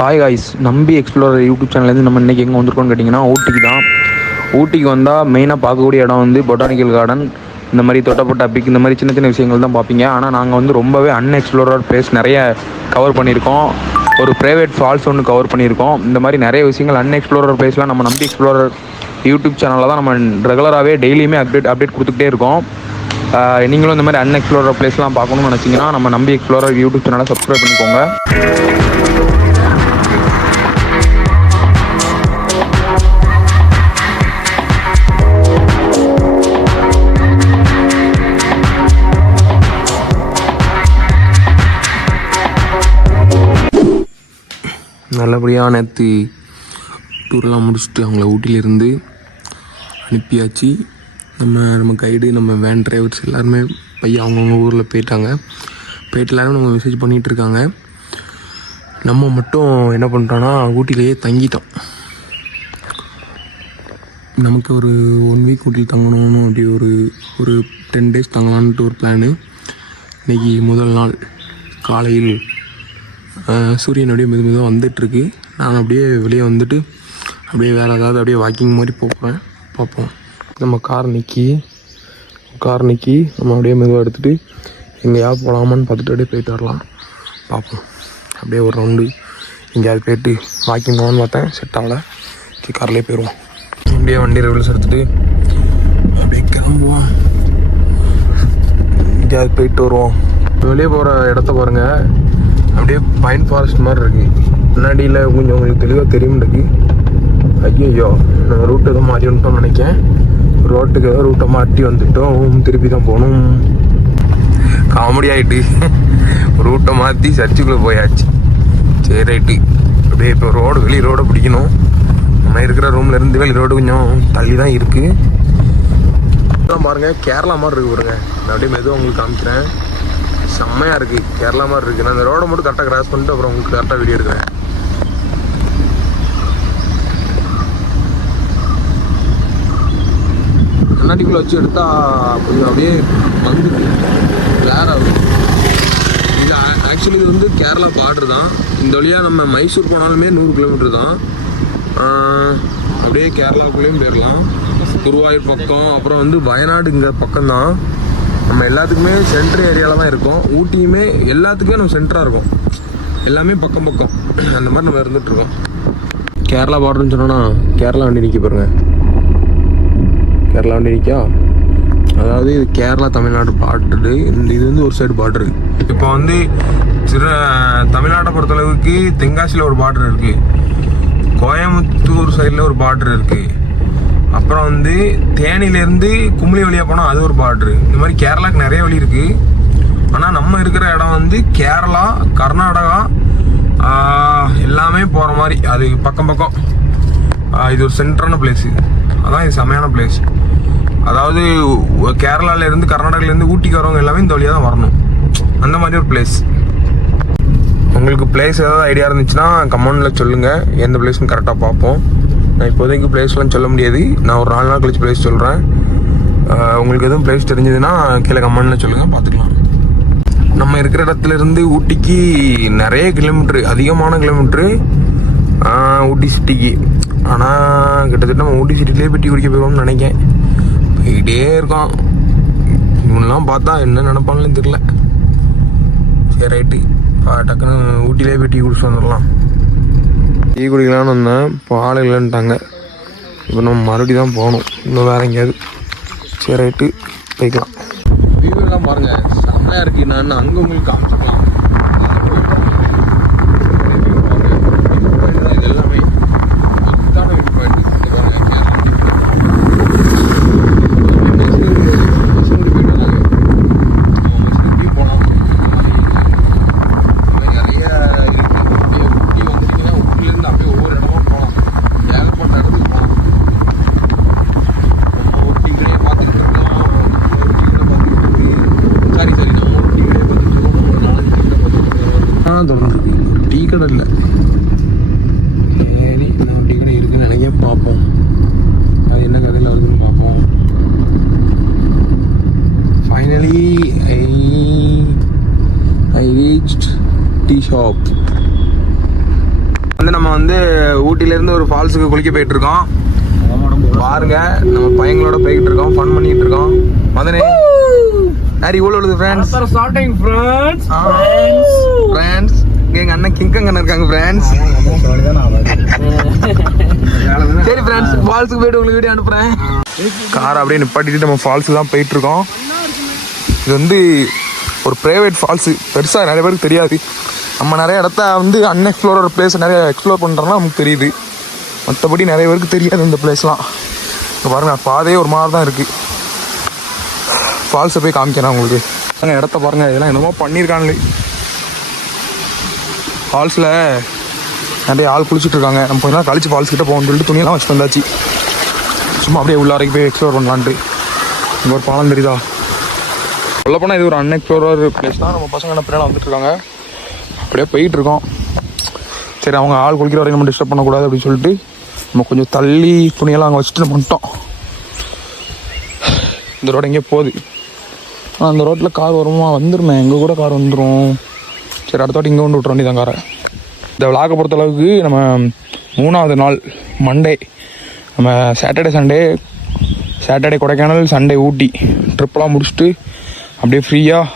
Hi guys, நம்பி explorer YouTube சேனல்லேருந்து நம்ம இன்றைக்கி எங்கே வந்திருக்கோம்னு கேட்டிங்கன்னா ஊட்டிக்கு தான். ஊட்டிக்கு வந்தால் மெயினாக பார்க்கக்கூடிய இடம் வந்து பொட்டானிக்கல் கார்டன், இந்த மாதிரி தொட்டப்பட்ட பிக், இந்த மாதிரி சின்ன சின்ன விஷயங்கள் தான் பார்ப்பீங்க. ஆனால் நாங்கள் வந்து ரொம்பவே அன்எக்ஸ்ப்ளோரர் பிளேஸ் நிறைய கவர் பண்ணியிருக்கோம். ஒரு ப்ரைவேட் ஃபால்ஸ் ஒன்று கவர் பண்ணியிருக்கோம். இந்த மாதிரி நிறைய விஷயங்கள் அன்எக்ஸ்ப்ளோரர் பிளேஸ்லாம் நம்ம நம்பி எக்ஸ்ப்ளோரர் யூடியூப் சேனலில் தான் நம்ம ரெகுலராகவே டெய்லியுமே அப்டேட் கொடுத்துக்கிட்டே இருக்கோம். நீங்களும் இந்த மாதிரி அன்எக்ஸ்ப்ளோரர் பிளேஸ்லாம் பார்க்கணும்னு நினச்சிங்கன்னா நம்ம நம்பி எக்ஸ்ப்ளோரர் யூடியூப் சேனலை சப்ஸ்கிரைப் பண்ணிக்கோங்க. நல்லபடியாக நேற்று டூரெலாம் முடிச்சுட்டு அவங்கள ஊட்டியிலேருந்து அனுப்பியாச்சு. நம்ம கைடு, நம்ம வேன் டிரைவர்ஸ் எல்லாருமே பையன் அவங்கவுங்க ஊரில் போயிட்டு எல்லோரும் நம்ம மெசேஜ் பண்ணிகிட்ருக்காங்க. நம்ம மட்டும் என்ன பண்ணுறோன்னா ஊட்டியிலேயே தங்கிட்டோம். நமக்கு ஒரு 1 வீக் ஊட்டியில் தங்கணும்னு அப்படி ஒரு 10 days தங்கலான்ட்டு ஒரு பிளானு. இன்றைக்கி முதல் நாள் காலையில் சூரியனுடைய மெதுவாக வந்துட்டுருக்கு. நான் அப்படியே வெளியே வந்துட்டு அப்படியே வேறு ஏதாவது அப்படியே வாக்கிங் மாதிரி போகிறேன். பார்ப்போம். நம்ம கார் நிற்கி நம்ம அப்படியே மெதுவாக எடுத்துகிட்டு எங்கேயாவது போகலாமான்னு பார்த்துட்டு அப்படியே போயிட்டு வரலாம். பார்ப்போம். அப்படியே ஒரு ரவுண்டு எங்கேயாவது போயிட்டு வாக்கிங் போகலான்னு பார்த்தேன், செட் ஆகலை. சரி, கார்லேயே போயிடுவோம். அப்படியே வண்டி ரெவல்ஸ் எடுத்துகிட்டு அப்படியே கிளம்புவோம். எங்கேயாவது போயிட்டு வருவோம். வெளியே போகிற இடத்த பாருங்கள், அப்படியே பைன் ஃபாரஸ்ட் மாதிரி இருக்குது. முன்னாடியில் கொஞ்சம் உங்களுக்கு தெளிவாக தெரியும் இருக்குது. ஐயோ, நம்ம ரூட்டு எதுவும் மாற்றி வந்துட்டோம்னு நினைக்கிறேன். ரோட்டுக்கு ஏதோ ரூட்டை மாட்டி வந்துட்டோம். திருப்பி தான் போகணும். காமெடி ஆகிட்டு ரூட்டை மாற்றி சர்ச்சுக்குள்ளே போயாச்சு. சரி, ரைட்டு. அப்படியே இப்போ வெளி ரோடை பிடிக்கணும். நம்ம இருக்கிற ரூம்லேருந்து வெளி ரோடு கொஞ்சம் தள்ளி தான் இருக்குது. பாருங்கள், கேரளா மாதிரி இருக்குது பாருங்க. நான் அப்படியே மெதுவாக உங்களுக்கு காமிக்கிறேன். செம்மையாக இருக்குது, கேரளா மாதிரி இருக்குது. நான் அந்த ரோடை மட்டும் கரெக்டாக கிராஸ் பண்ணிட்டு அப்புறம் உங்களுக்கு கரெக்டாக வீடியோ எடுக்கிறேன். கண்ணாடிக்குள்ளே வச்சு எடுத்தால் கொஞ்சம் அப்படியே மங்குது, கிளியர் ஆகுது. இது ஆக்சுவலி இது வந்து கேரளா பார்டர் தான். இந்த வழியாக நம்ம மைசூர் போனாலுமே 100 கிலோமீட்டர் தான். அப்படியே கேரளாவுக்குள்ளேயும் போயிடலாம். குருவாயூர் பக்கம், அப்புறம் வந்து வயநாடு இங்கே பக்கம்தான். நம்ம எல்லாத்துக்குமே சென்ட்ரு ஏரியாவில் தான் இருக்கோம். ஊட்டியுமே எல்லாத்துக்குமே நம்ம சென்டராக இருக்கும். எல்லாமே பக்கம் அந்த மாதிரி நம்ம இருந்துகிட்ருக்கோம். கேரளா பார்டர்னு சொன்னோன்னா கேரளா வண்டி நிற்க பாருங்க. கேரளா வண்டி நிற்கா. அதாவது இது கேரளா தமிழ்நாடு பார்டரு. இது வந்து ஒரு சைடு பார்டரு. இப்போ வந்து தமிழ்நாட்டை பொறுத்தளவுக்கு தென்காசியில் ஒரு பார்டர் இருக்குது, கோயம்புத்தூர் சைடில் ஒரு பார்டர் இருக்குது, அப்புறம் வந்து தேனியிலேருந்து கும்ளி வழியாக போனால் அது ஒரு பார்ட்ரு. இந்த மாதிரி கேரளாவுக்கு நிறைய வழி இருக்குது. ஆனால் நம்ம இருக்கிற இடம் வந்து கேரளா, கர்நாடகா எல்லாமே போகிற மாதிரி. அது பக்கம் இது ஒரு சென்டரான பிளேஸு. அதான் இது செமையான பிளேஸ். அதாவது கேரளாவிலேருந்து கர்நாடகாவிலேருந்து ஊட்டிக்கு வரவங்க எல்லாமே இந்த வழியாக தான் வரணும். அந்த மாதிரி ஒரு பிளேஸ். உங்களுக்கு பிளேஸ் ஏதாவது ஐடியா இருந்துச்சுன்னா கமெண்டில் சொல்லுங்கள். எந்த பிளேஸ்னு கரெக்டாக பார்ப்போம். நான் இப்போதைக்கு பிளேஸ்லாம் சொல்ல முடியாது. நான் ஒரு 4 நாள் கழிச்சு பிளேஸ் சொல்கிறேன். உங்களுக்கு எதுவும் பிளேஸ் தெரிஞ்சதுன்னா கீழே கமெண்டில் சொல்லுங்கள், பார்த்துக்கலாம். நம்ம இருக்கிற இடத்துலேருந்து ஊட்டிக்கு நிறைய கிலோமீட்ரு, அதிகமான கிலோமீட்ரு ஊட்டி சிட்டிக்கு. ஆனால் கிட்டத்தட்ட நம்ம ஊட்டி சிட்டிலேயே பெட்டி குடிக்க போயிடுவோம்னு நினைக்கிறேன். போயிட்டே இருக்கோம். இவனெலாம் பார்த்தா என்ன நினைப்பான்னு தெரியல. சரி, ரைட்டு. டக்குன்னு ஊட்டிலே போய் டீ குடிச்சு வந்துடலாம். டீ குடிக்கலான்னு வந்தேன், இப்போ ஆள் இல்லைன்ட்டாங்க. இப்போ நம்ம மறுபடியும் தான் போகணும், இன்னும் வேறு எங்கேயாவது. சரி, ரைட்டு, போய்க்கலாம். வியூவெல்லாம் பாருங்கள், செம்மையாக இருக்குது. நான் அங்கே உங்களுக்கு காமிச்சிக்கலாம். இது எல்லாமே இதுதான வியூ பாயிண்ட். இது பாருங்கள், டீ கடை இல்லை. சரி, நான் டீ கடை இருக்குன்னு நினைக்க பார்ப்போம். அது என்ன கதையில் வருதுன்னு பார்ப்போம். Finally I reached tea shop. வந்து நம்ம வந்து ஊட்டிலேருந்து ஒரு ஃபால்ஸுக்கு குளிக்க போயிட்டு இருக்கோம். பாருங்க நம்ம பையங்களோட போய்கிட்டு இருக்கோம், ஃபன் பண்ணிட்டு இருக்கோம். மதனே யார் இவ்வளோ உள்ளது ஃப்ரெண்ட்ஸ்? ஸ்டார்டிங் ஃப்ரெண்ட்ஸ் ஃப்ரெண்ட்ஸ் எங்க அண்ணன் கிங்கண்ணன் இருக்காங்க ஃப்ரெண்ட்ஸ். சரி ஃப்ரெண்ட்ஸ், ஃபால்ஸுக்கு போயிட்டு உங்களுக்கு வீடியோ அனுப்புறேன். காரை அப்படியே நிப்பாட்டிட்டு நம்ம ஃபால்ஸுக்கு தான் போயிட்டு இருக்கோம். இது வந்து ஒரு ப்ரைவேட் ஃபால்ஸு, பெருசாக நிறைய பேருக்கு தெரியாது. நம்ம நிறைய இடத்த வந்து அன்எக்ஸ்ப்ளோர் பிளேஸ் நிறைய எக்ஸ்ப்ளோர் பண்ணுறோன்னா நமக்கு தெரியுது, மற்றபடி நிறைய பேருக்கு தெரியாது இந்த பிளேஸ்லாம். இப்போ பாருங்கள், பாதையே ஒரு மாதிரி தான் இருக்குது. ஃபால்ஸை போய் காமிக்கிறேன் உங்களுக்கு. அங்கே இடத்த பாருங்கள், இதெல்லாம் என்னமோ பண்ணியிருக்காங்களே. ஃபால்ஸில் நிறைய ஆள் குளிச்சுட்டு இருக்காங்க. நம்ம கொஞ்ச நாள் கழிச்சு ஃபால்ஸ் கிட்டே போகணும்னு சொல்லிட்டு துணியெல்லாம் வச்சுட்டு வந்தாச்சு. சும்மா அப்படியே உள்ள வரைக்கும் போய் எக்ஸ்ப்ளோர் பண்ணலான்ட்டு. இங்கே ஒரு பாலம் தெரியுதா? சொல்லப்போனால் இது ஒரு அன்எக்ஸ்ப்ளோர் பிளேஸ் தான். நம்ம பசங்க என்ன பின்னாடி வந்துட்டு இருக்காங்க, அப்படியே போயிட்டு இருக்கோம். சரி, அவங்க ஆள் குளிக்கிற வரைக்கும் நம்ம டிஸ்டர்ப் பண்ணக்கூடாது அப்படின்னு சொல்லிட்டு நம்ம கொஞ்சம் தள்ளி துணியெல்லாம் அங்கே வச்சுட்டு நம்ம வந்துட்டோம். இந்த ரோடு எங்கேயோ போகுது, ஆனால் அந்த ரோட்டில் கார் வருமா? வந்துருமே, எங்கள் கூட கார் வந்துடும். சரி, அடுத்த வாட்டி இங்கே கொண்டு விட்ற வேண்டியதான் காரை. இந்த விளாக பொறுத்தளவுக்கு நம்ம 3வது நாள் மண்டே, நம்ம சாட்டர்டே கொடைக்கானல், சண்டே ஊட்டி ட்ரிப்பெலாம் முடிச்சுட்டு அப்படியே ஃப்ரீயாக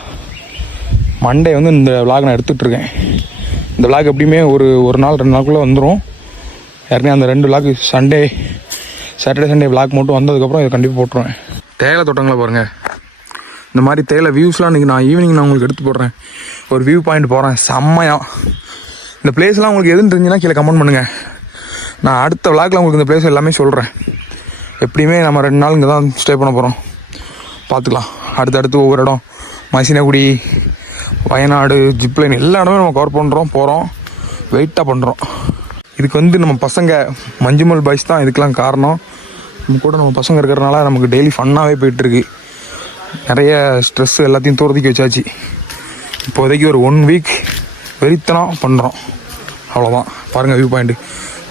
மண்டே வந்து இந்த விளாக் நான் எடுத்துகிட்ருக்கேன். இந்த விளாக் எப்படியுமே ஒரு நாள் 2 நாளுக்குள்ளே வந்துடும். ஏற்கனவே அந்த 2 விளாக் சாட்டர்டே சண்டே விளாக் மட்டும் வந்ததுக்கப்புறம் இதை கண்டிப்பாக போட்டுருவேன். தேயிலை தோட்டங்களை பாருங்கள், இந்த மாதிரி தேயிலை வியூஸ்லாம் இன்றைக்கி நான் ஈவினிங் நான் உங்களுக்கு எடுத்து போடுறேன். ஒரு வியூ பாயிண்ட் போகிறேன், செம்மையாக. இந்த பிளேஸ்லாம் உங்களுக்கு எதுன்னு தெரிஞ்சுன்னா கீழே கமெண்ட் பண்ணுங்கள். நான் அடுத்த விளாக்கில் உங்களுக்கு இந்த பிளேஸ் எல்லாமே சொல்கிறேன். எப்படியுமே நம்ம 2 நாள் இங்கே தான் ஸ்டே பண்ண போகிறோம், பார்த்துக்கலாம். அடுத்தடுத்து ஒவ்வொரு இடம், மசினகுடி, வயநாடு, ஜிப்லைன் எல்லா இடமே நம்ம கவர் பண்ணுறோம், போகிறோம், வெயிட்டாக பண்ணுறோம். இதுக்கு வந்து நம்ம பசங்க மஞ்சுமல் பாய்ஸ் தான் இதுக்கெலாம் காரணம். நம்ம கூட நம்ம பசங்க இருக்கிறனால நமக்கு டெய்லி ஃபன்னாகவே போயிட்டுருக்கு. நிறைய ஸ்ட்ரெஸ் எல்லாத்தையும் தோறதுக்கி வச்சாச்சு. இப்போதைக்கு ஒரு 1 வீக் வெறித்தனம் பண்ணுறோம், அவ்வளோதான். பாருங்கள் வியூ பாயிண்ட்டு,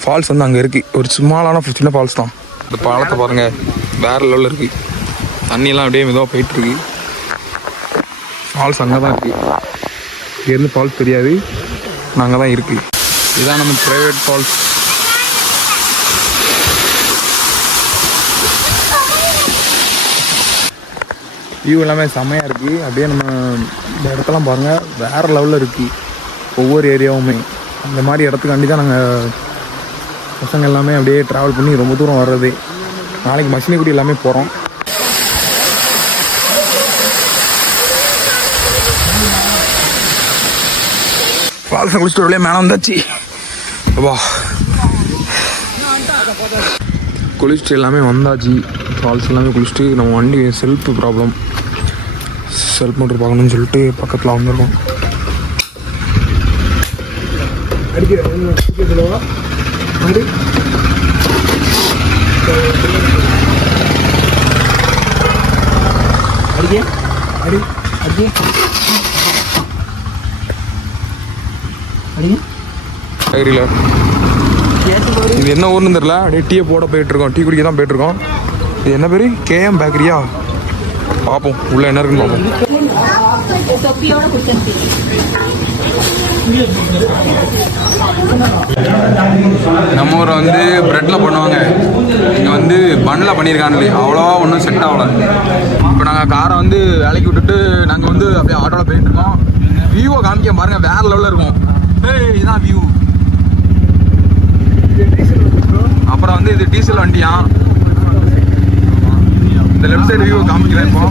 ஃபால்ஸ் வந்து அங்கே இருக்குது. ஒரு சும்மாலான சின்ன ஃபால்ஸ் தான். இந்த பாலத்தை பாருங்கள், வேறு லெவலில் இருக்குது. தண்ணியெல்லாம் அப்படியே மெதுவாக போயிட்டுருக்கு. ஃபால்ஸ் அங்கே தான் இருக்குது. இங்கேருந்து ஃபால்ஸ் தெரியாது, நாங்கள் தான் இருக்குது. இதுதான் நம்ம ப்ரைவேட் ஃபால்ஸ். வியூ எல்லாமே செம்மையாக இருக்குது. அப்படியே நம்ம இந்த இடத்தெல்லாம் பாருங்கள், வேறு லெவலில் இருக்குது. ஒவ்வொரு ஏரியாவுமே அந்த மாதிரி இடத்துக்காண்டி தான் நாங்கள் பசங்க எல்லாமே அப்படியே ட்ராவல் பண்ணி ரொம்ப தூரம் வர்றது. நாளைக்கு மசினகுடி எல்லாமே போகிறோம். ஃபால்ஸை குளிச்சுட்டு அப்படியே மேலே வந்தாச்சு. வா, குளிச்சுட்டு எல்லாமே வந்தாச்சு. ஃபால்ஸ் எல்லாமே குளிச்சுட்டு நம்ம வண்டி செல்ஃப் மோட்டர் பார்க்கணும்னு சொல்லிட்டு பக்கத்தில் வந்துருக்கோம். இது என்ன ஊர்னு தெரியல, அப்படியே டீயை போட போயிட்டுருக்கோம், டீ குடிக்க தான் போயிட்டுருக்கோம். இது என்ன பேர்? KM பேக்கரியா? பார்ப்போம் உள்ள என்ன இருக்குன்னு பார்ப்போம். நம்ம ஊரை வந்து ப்ரெட்டில் பண்ணுவாங்க, இங்கே வந்து பன்னில் பண்ணியிருக்காங்களே, அவ்வளோவா ஒன்றும் செட் ஆகல. இப்போ நாங்கள் காரை வந்து வேலைக்கு விட்டுட்டு நாங்கள் வந்து அப்படியே ஆட்டோவில் போயிட்டுருக்கோம். வியூவை காமிக்க பாருங்கள், வேறு லெவலில் இருக்கும். இதுதான் வியூ. அப்புறம் வந்து இது டீசல் வண்டியா. இந்த லெஃப்ட் சைடு வியூவை காமிக்கிறேன். இப்போ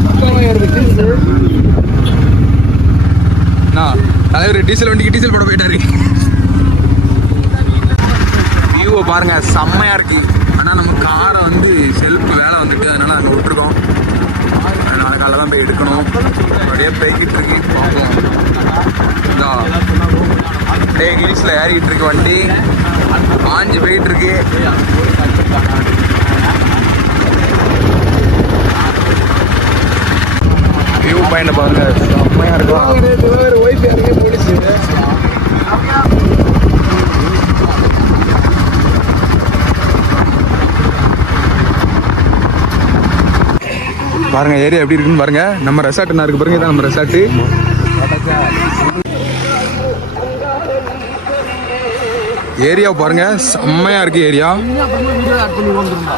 தலைவர் டீசல் வண்டிக்கு டீசல் போட போயிட்டாரு. வியூவை பாருங்க, செம்மையா இருக்கு. ஆனால் நம்ம காரை வந்து செல்ஃப் வேலை வந்துட்டு அதனால நாங்கள் விட்டுருக்கோம். நாளை காலையில் தான் போய் எடுக்கணும். அப்படியே போய்கிட்டு இருக்கு, பார்ப்போம். இதா அப்படியே ஹில்ஸில் ஏறிக்கிட்டு இருக்கு வண்டி, பாஞ்சு போயிட்டு இருக்கு. வியூ பாயிண்ட் பாருங்க, செம்மையா இருக்கும். பாருங்க ஏரியா எப்படி இருக்குன்னு பாருங்க. நம்ம ரெசார்ட் என்ன இருக்கு பாருங்க, இதான் நம்ம ரெசார்ட். ஏரியா பாருங்க, செம்மையா இருக்கு ஏரியா. அப்புறமா வீடியோ ஆட் பண்ணி வந்துருந்தா